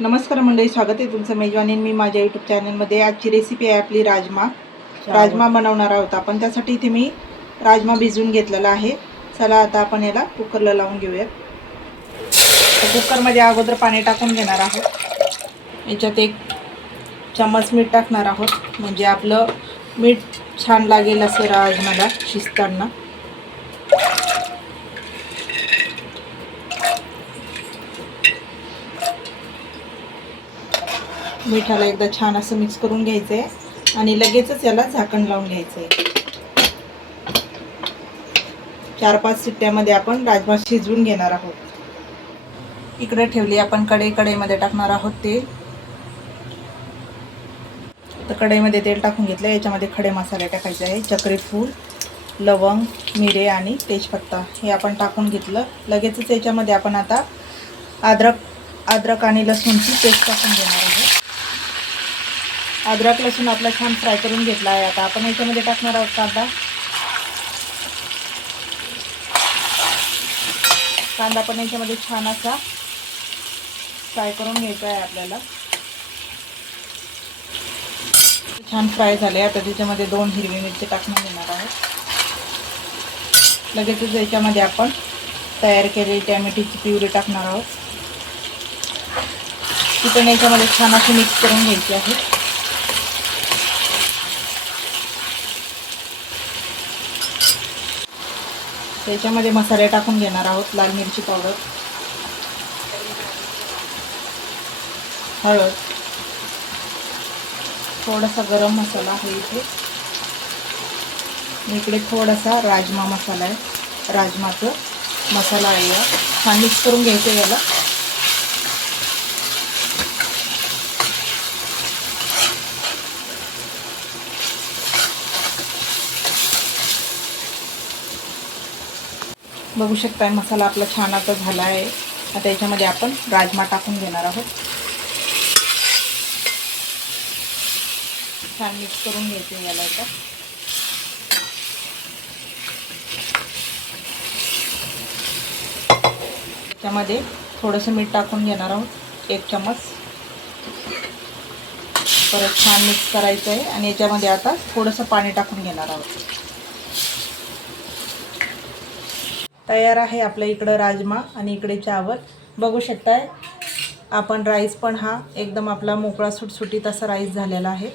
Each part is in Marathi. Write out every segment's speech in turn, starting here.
नमस्कार मंडळी, स्वागत आहे तुमचं मेजवानी मी माझ्या यूट्यूब चॅनलमध्ये। आजची रेसिपी आहे आपली राजमा बनवणार आहोत आपण। त्यासाठी इथे मी राजमा भिजवून घेतलेला आहे। चला आता आपण याला कुकरला लावून घेऊया। कुकरमध्ये अगोदर पाणी टाकून घेणार आहोत। याच्यात 1 चम्मच मीठ टाकणार आहोत, म्हणजे आपलं मीठ छान लागेल असं राजमाला शिजताना। मीठाला एकदा छान असं मिक्स करून घ्यायचं आहे आणि लगेचच याला झाकण लावून घ्यायचं आहे। 4-5 शिट्ट्यामध्ये आपण राजमा शिजवून घेणार आहोत। इकडे ठेवली आपण कढईमध्ये टाकणार आहोत तेल। तर कढईमध्ये तेल टाकून घेतलं। याच्यामध्ये खडे मसाले टाकायचे आहे। चक्री फूल, लवंग, मिरे आणि तेजपत्ता हे आपण टाकून घेतलं। लगेचच याच्यामध्ये आपण आता अद्रक आणि लसूणची पेस्ट टाकून घेणार आहोत। अद्रक लसूण आपला छान फ्राय करून घेतला आहे। आता आपण याच्यामध्ये टाकणार आहोत कांदा पण याच्यामध्ये छान असा फ्राय करून घ्यायचा आहे आपल्याला। छान फ्राय झाले। आता त्याच्यामध्ये 2 हिरवी मिरची टाकून घेणार आहोत। लगेचच याच्यामध्ये आपण तयार केलेली टोमॅटोची प्युरी टाकणार आहोत। ती पण याच्यामध्ये छान अशी मिक्स करून घ्यायची आहे। त्याच्यामध्ये मसाले टाकून घेणार आहोत। लाल मिरची पावडर, हळद, थोडासा गरम मसाला आहे इथे, इकडे थोडासा राजमा मसाला आहे। राजमाचा मसाला आहे। छान मिक्स करून घ्यायचं याला। बघू शकता मसाला आपला छान आता झाला आहे। आता याच्यामध्ये आपण राजमा टाकून घेणार आहोत। छान मिक्स करून घ्यायचे याला आता। त्याच्यामध्ये थोडंसं मीठ टाकून घेणार आहोत, 1 चम्मच। परत छान मिक्स करायचं आहे आणि याच्यामध्ये आता थोडंसं पाणी टाकून घेणार आहोत। तयार आहे आपल्या इकडं राजमा आणि इकडे चावल। बघू शकताय आपण राईस पण हा एकदम आपला मोकळा सुटसुटीत असा राईस झालेला आहे।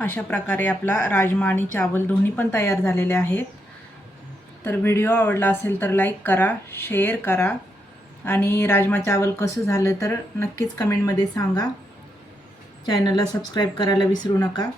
अशा प्रकारे आपला राजमा आणि चावल दोन्ही पण तयार झालेले आहेत। तर व्हिडिओ आवडला असेल तर लाईक करा, शेअर करा आणि राजमा चावल कसं झालं तर नक्कीच कमेंटमध्ये सांगा। चॅनलला सबस्क्राईब करायला विसरू नका।